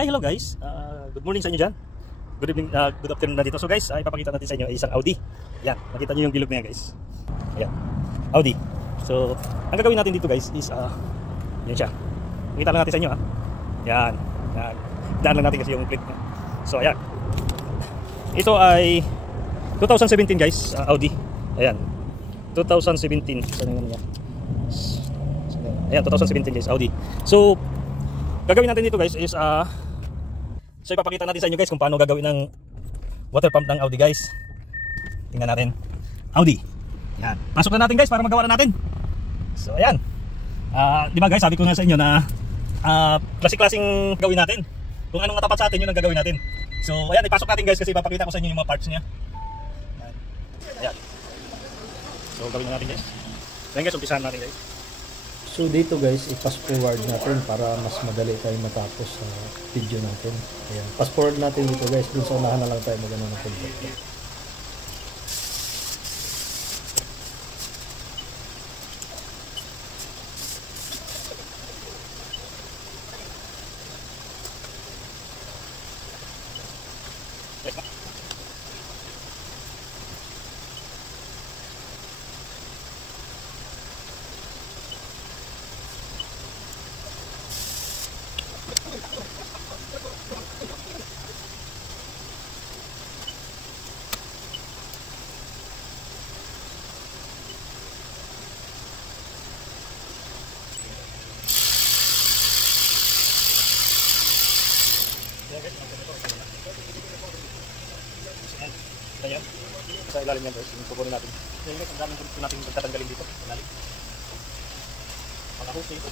Hi, hello guys. Good morning sa inyo dyan. Good evening, good afternoon na dito. So guys, ipapakita natin sa inyo ay isang Audi. Yan, nakita nyo yung bilog na yan guys. Ayan, Audi. So, ang gagawin natin dito guys is, yan siya. Pakita lang natin sa inyo ha. Yan, yan. Daan lang natin kasi yung clip. So, ayan. Ito ay 2017 guys, Audi. Ayan, 2017. Saan yung ano niya? Ayan, 2017 guys, Audi. So, gagawin natin dito guys is so ipapakita natin sa inyo guys kung paano gagawin ng water pump ng Audi guys. Tingnan natin. Audi. Yan. Pasok na natin guys para magawa na natin. So ayan. Di ba guys, sabi ko nga sa inyo na klase-klaseng gawin natin. Kung anong natapat sa atin, yun ang gagawin natin. So ayan, ipasok natin guys kasi ipapakita ko sa inyo yung mga parts niya. Ayan. So gawin na natin guys. Ayan guys, umpisahan natin guys. So dito guys, i-fast forward natin para mas madali tayo matapos sa video natin. Ayan, fast forward natin dito guys, dun sa unahan na lang tayo magano ng content. Ayan, sa ilalim yan guys, yung kukunin natin. Ayan guys, ang daming gusto natin pagtatanggalin dito. Ilalim. Mga hose, mga...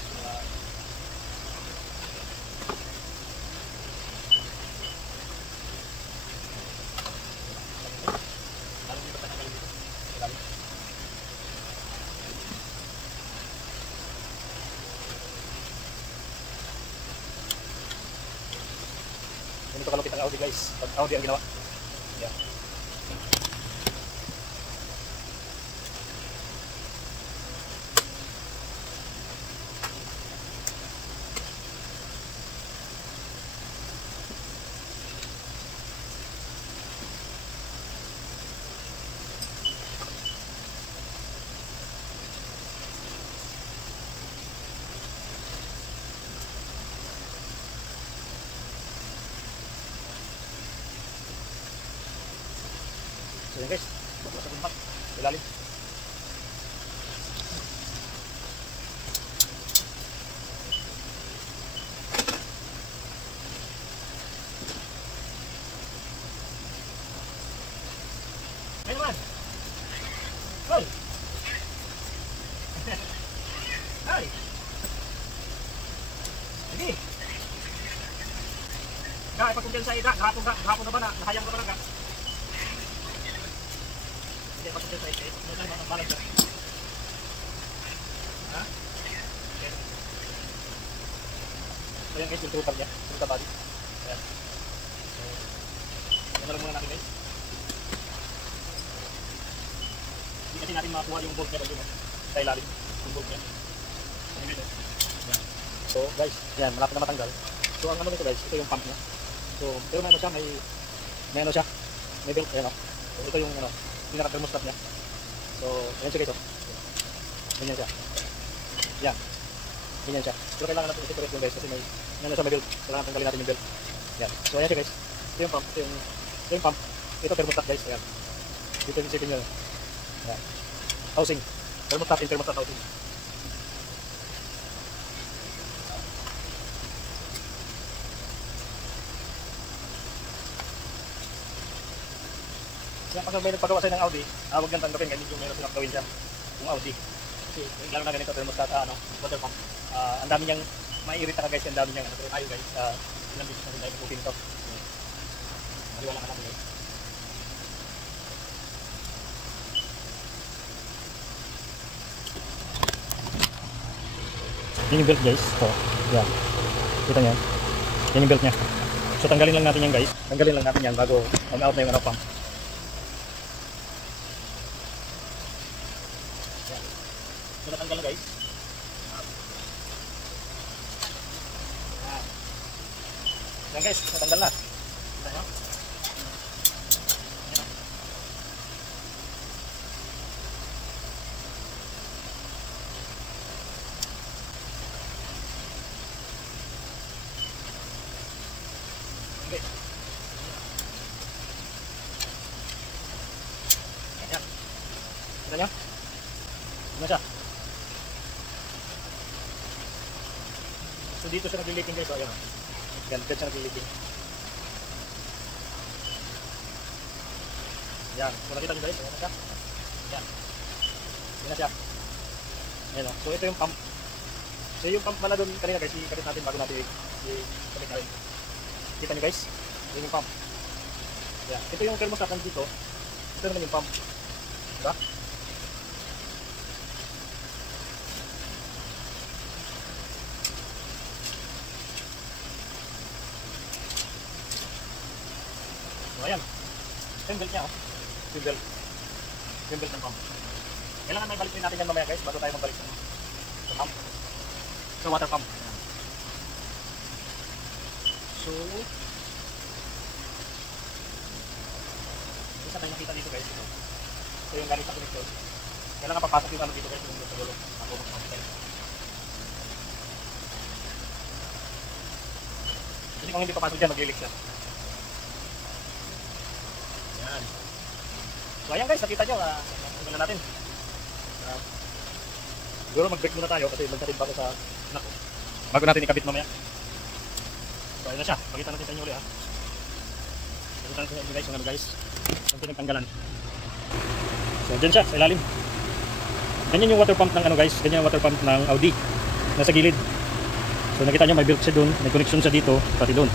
Ganito kalupit ang Audi guys, pag Audi ang ginawa. Yeah. So yan guys, sa bumpak, ilalim. Ay naman! Hoy! Ay! Sige! Kaya pagkumpiyansa ida, hapon na ba na, nahayang ka ba lang ka? Hindi, pagkumpiyansa ida, malang ka. Ha? Okay. So yan guys, yung true tab niya, true tab body. Ayan. So, yan lang muna natin guys. Hindi kasi natin makuha yung bolt niya dito sa ilalim, yung bolt niya. So guys, yan, malapit na matanggal. So ang ano nito guys, ito yung pump niya. So pero may ano siya, may ano siya, may belt, ayan o. So ito yung ano, pinaka-thermostat niya. So ayan siya guys o. Ganyan siya. Yan. Ganyan siya. Pero kailangan natin i-separate yung guys kasi may ano siya, may belt. Kailangan tanggalin natin yung belt. Yan. So ayan siya guys. Ito yung pump, ito yung pump. Ito thermostat guys, ayan. Dito yung isipin nyo. Yan. Housing. Thermostat in thermostat housing. Kaya pag may nagpagawa sa'yo ng Audi, huwag nang tanggapin, ganyan yung meron silang gawin dyan, yung Audi. Kasi lalo na ganito, thermostat, water pump. Ang dami niyang, maiirita ka guys, ang dami niyang, pero tayo guys, ilang bisis na rin tayo puputin ito. Maliwala ka natin guys. Yan yung belt guys, ito, yan. Kita niyan, yan yung belt niya. So tanggalin lang natin yan guys, tanggalin lang natin yan bago mag-out na yung ano pump. So natanggal na guys. Yan guys, natanggal na. Kita nyo? Ayan. Okay. Ayan. Kita nyo? Ano siya? So dito siya nagliliking guys. So ayan. Yan, dyan siya nagliliking. Yan. So nakita nyo guys. Ayan na siya. Yan. Yan na siya. Ayan o. So ito yung pump. So yung pump pala doon kanina guys. Ikabit natin bago natin i-kabit natin. Kita nyo guys. Yan yung pump. Yan. Ito yung thermostat nandito. Ito naman yung pump. Diba? So ayan. Ito yung belt niya oh. Yung belt. Yung belt ng pump. Kailangan may balik din natin yan mamaya guys bago tayo magbalik sa pump. Sa water pump. Ayan. So isa tayo nakita dito guys. Ito yung galing sa connection. Kailangan papasok yung ano dito guys. Yung sa dulo. Matulog sa hotel. Kasi kung hindi papasok dyan mag-leak siya. Ayan. So ayan guys, nakita nyo, tanggalan natin. Siguro mag-break muna tayo kasi magkatid pa ako sa anak ko. Bago natin ikabit mamaya. So ayan na siya, pakita natin sa inyo ulit ha. Pakita natin sa inyo guys, yung ano guys, yung pinagtanggalan. So dyan siya, sa ilalim. Ganyan yung water pump ng ano guys, ganyan yung water pump ng Audi. Nasa gilid. So nakita nyo may built siya doon, may connection siya dito, pati doon.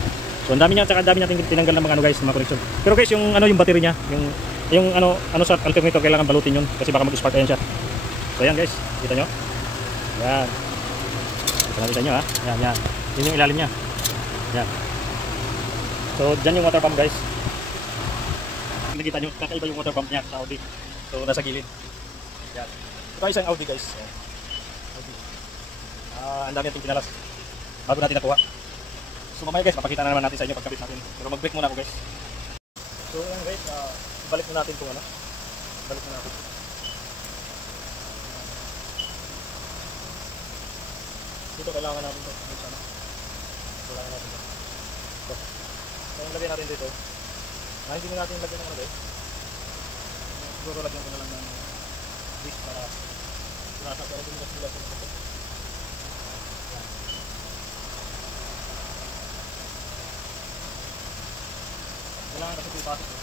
So ang dami niya, tsaka ang dami natin tinanggal ng mga ano guys, mga connection. Pero guys, yung ano yung battery niya, yung ano sa alternator kailangan balutin yun kasi baka mag-spark ayan siya. So ayan guys, kita nyo. Yan. Kita nyo ha. Yan, yan. Yun yung ilalim niya. Yan. So dyan yung water pump guys. Nakita nyo, kakaiba yung water pump niya sa Audi. So nasa gilid. Yan. Ito ay isang Audi guys. Audi. Ang dami natin pinalas bago natin nakuha. So mamaya guys, mapakita na naman natin sa inyo pagkabit natin. Pero mag-break muna ako guys. So yan guys, balik na natin itong ano. Balik na natin. Dito kailangan natin ito. Kailangan natin ito. So, yung lagay natin dito. Hindi na natin lagyan ng ano guys. Siguro lagyan ko na lang ng disc para sinasa pero hindi na sila sa ito. Kailangan kasi pipasok ito.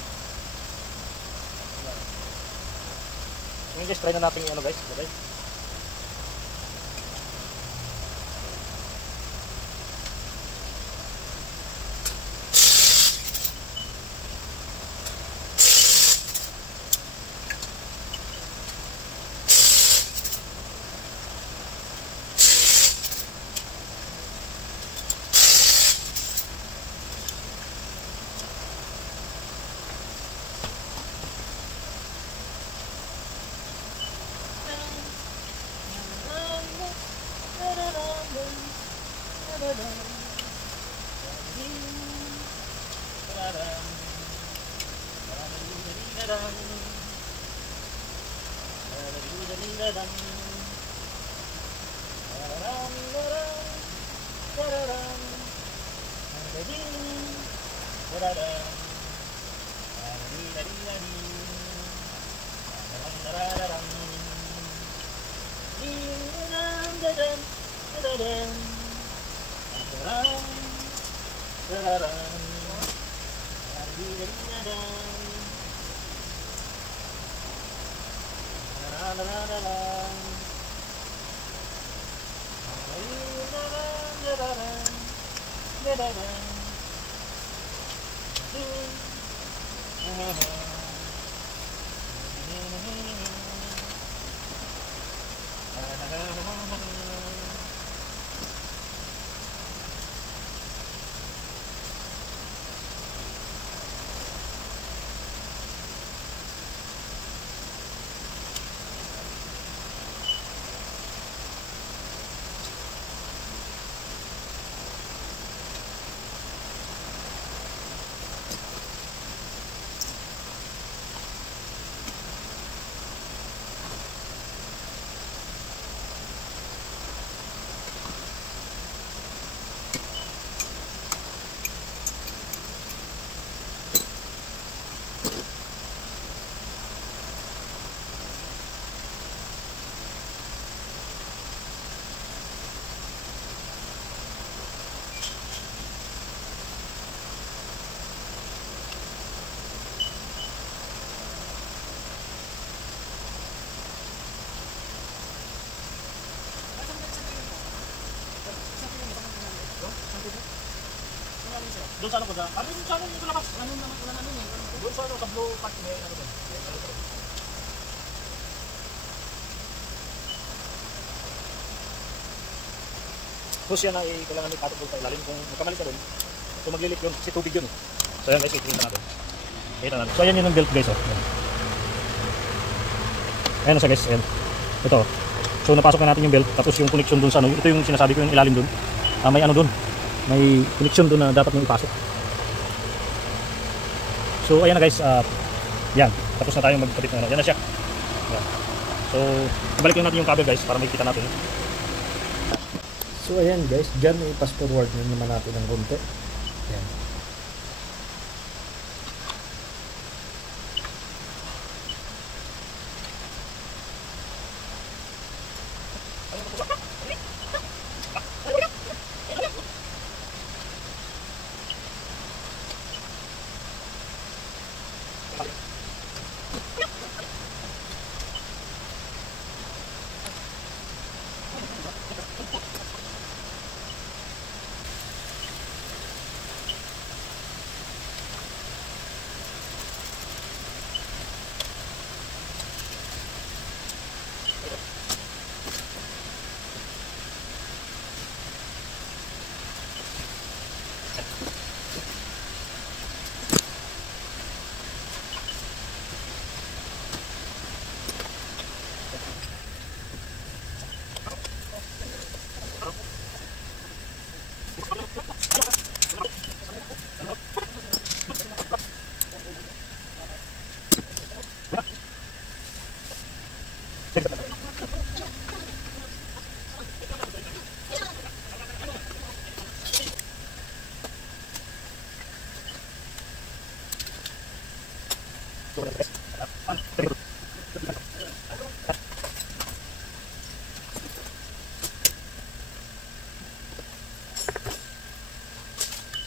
Ngayon guys, try na natin yung ano guys. Okay? Doon sa ano ko sa... Ano yung sa ano yung labas? Ano naman wala na nun eh. Doon sa ano sa blue part may ano doon. Tapos yan ay kailangan may patok doon sa ilalim. Kung magkamali ka doon, so maglilik yun. Kasi tubig yun eh. So yan guys, itingin natin. Kita natin. So ayan yun yung belt guys. Oh. Ayan na siya guys. Ayan. Ito. So napasok na natin yung belt. Tapos yung connection doon sa ano. Ito yung sinasabi ko yung ilalim doon. May ano doon. May connection doon na dapat nyo ipasok. So ayan na guys. Yan. Tapos na tayong magkabit na ano. Yan na siya. Yan. So ibalik natin yung cable guys para makikita natin. So ayan guys, dyan i-pass forward naman natin ng konti. Ayan.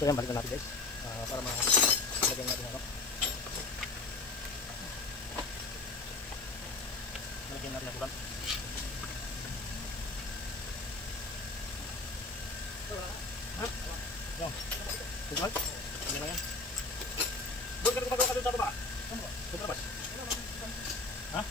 So yan, balik na natin guys. Para malagyan natin ano. Malagyan natin ang bulan. Yan. Tingnan. Hindi na yan. Doon ka gumagawa ka doon sa baba. Doon ka labas. Ha?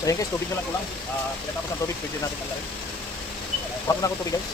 So ayan guys, tubig na lang ko lang. Pagkatapos ng tubig, pwede natin palarin. Bago na ako tubig guys.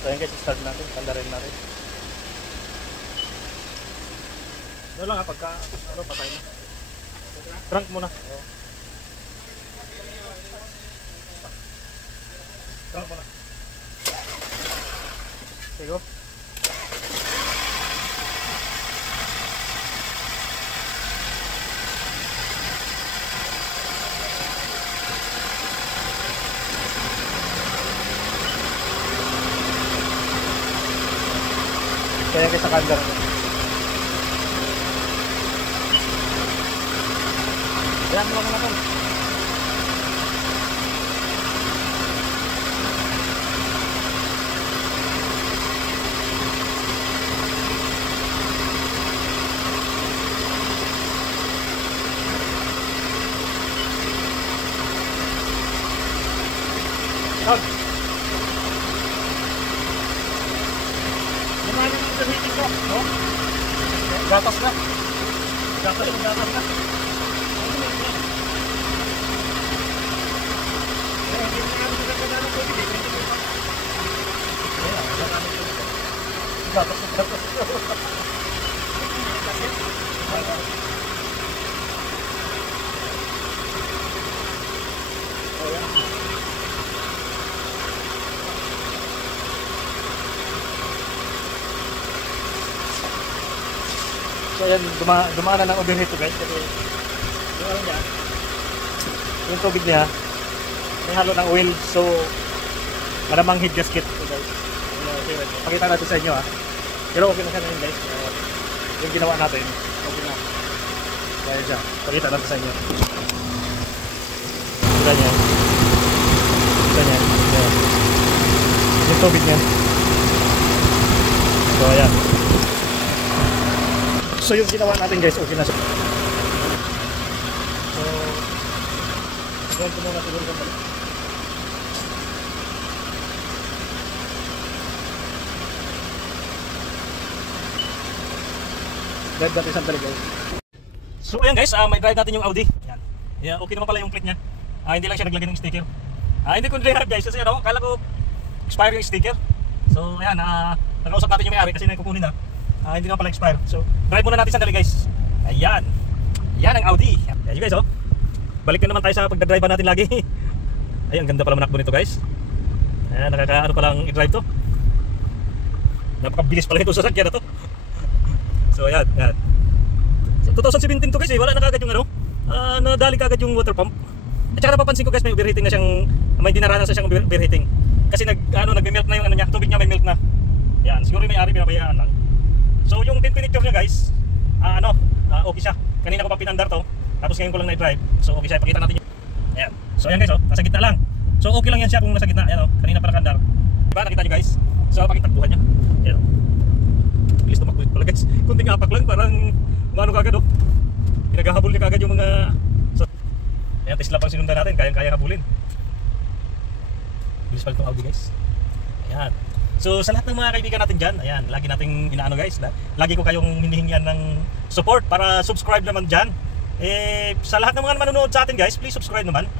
So ayan guys, start natin, tandarin natin. Doon lang ha, pagka ano, patay na. Crank muna. Oh. Crank muna. Sige. Kaya kayo sa kandar. Ayan mo lang naman. Lumayan ang overheating ko, no? Gatas na. Gatas na. So ayan, dumaan na ng overheat to guys kasi yung ano niya, yung tubig niya may halo ng oil, so malamang head gasket to guys. Pakita natin sa inyo pero okay na siya ngayon guys. Yung ginawa natin okay na, kaya siya pakita natin sa inyo. Ganyan yung tubig niya. So ayan, so yung ginawa natin guys okay na siya. So gawin ko muna siguro sandali. Drive natin sandali guys. So ayan guys, may drive natin yung Audi. Yan. Yeah, okay naman pala yung plate nya. Hindi lang siya naglagay ng sticker. Hindi ko drive guys kasi ano, kala ko expire yung sticker. So ayan, nakausap natin yung may-ari kasi nakukunin na. Hindi naman pala expire. So drive muna natin sandali guys. Ayan. Yan ang Audi. Ayan you guys oh. Balik na naman tayo sa pagdadrive natin lagi. Ayan, ganda pala manakbo nito guys. Ayan, nakakaano palang i-drive to. Napakabilis pala ito sa sasakyan na to. So ayan, ayan. So, 2017 to guys wala na kagad yung ano, nadali kagad yung water pump. At saka napapansin ko guys may overheating na siyang, may dinaranas na siyang overheating. Kasi nag-melt na yung ano niya, tubig niya may melt na. Yan, siguro yung may-ari pinabayaan lang. So yung temperature niya guys, okay siya. Kanina ko pa pinandar to, tapos ngayon ko lang na-drive. So okay siya, ipakita natin yun. Ayan. So ayan guys nasa gitna lang. So okay lang yan siya kung nasa gitna. Ayan kanina pa nakandar. Diba nakita nyo guys? So pakitakbuhan niya. Ayan bilis tumakbo pala guys. Kunting apak lang, parang umano kagad oh. Pinaghahabol niya kagad yung mga ayan, Tesla pang sinundan natin, kayang-kaya habulin. Bilis pala itong Audi guys. Ayan. So sa lahat ng mga kaibigan natin dyan, ayan, lagi nating inaano guys, lagi ko kayong hinihingian ng support para subscribe naman dyan. Sa lahat ng mga manonood sa atin guys, please subscribe naman.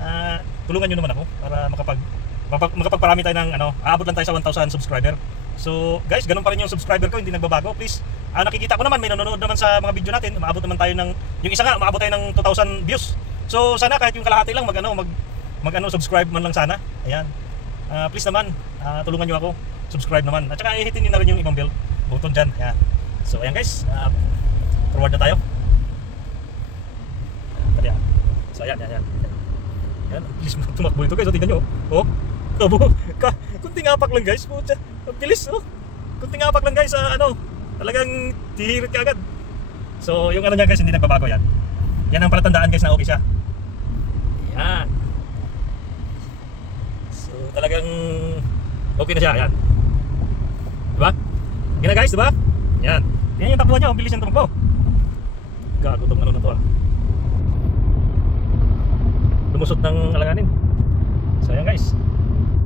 Tulungan nyo naman ako para makapagparami tayo ng aabot lang tayo sa 1,000 subscriber. So guys, ganun pa rin yung subscriber ko, hindi nagbabago. Please, nakikita ko naman, may nanonood naman sa mga video natin. Umaabot naman tayo ng, yung isa nga, umaabot tayo ng 2,000 views. So sana kahit yung kalahati lang subscribe man lang sana. Ayan. Please naman, tulungan nyo ako. Subscribe naman. At saka i-hitin nyo na rin yung ibang bell button dyan. Ayan. So ayan guys, forward na tayo. So ayan. Ayan, bilis mo tumakbo ito guys. O tingnan nyo. Oh, kunting apak lang guys. Ang bilis oh. Kunting apak lang guys. Talagang tihirit ka agad. So yung ano niya guys, hindi nagbabago yan. Yan ang palatandaan guys na okay siya. Ayan. So talagang okay na siya. Ayan. Diba? Yan na guys, diba? Yan. Yan yung takbuhan niya. Ang bilis yung tumakbo. Gago tong ano na to lumusot ng alanganin. So ayan guys.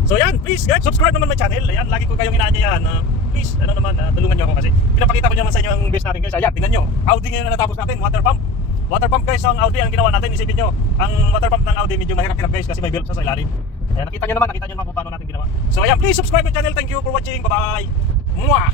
So ayan, please guys, subscribe naman my channel. Ayan, lagi ko kayong inaanyayahan. Please, tulungan nyo ako kasi pinapakita ko naman sa inyo ang base natin guys. Ayan, tingnan nyo. Audi ngayon na natapos natin, water pump. Water pump guys ang Audi ang ginawa natin. Isipin nyo, ang water pump ng Audi medyo mahirap-hirap guys kasi may belt sa ilalim. Ayan, nakita nyo naman kung paano natin ginawa. So ayan, please subscribe my channel. Thank you for watching. Bye-bye. Mwah!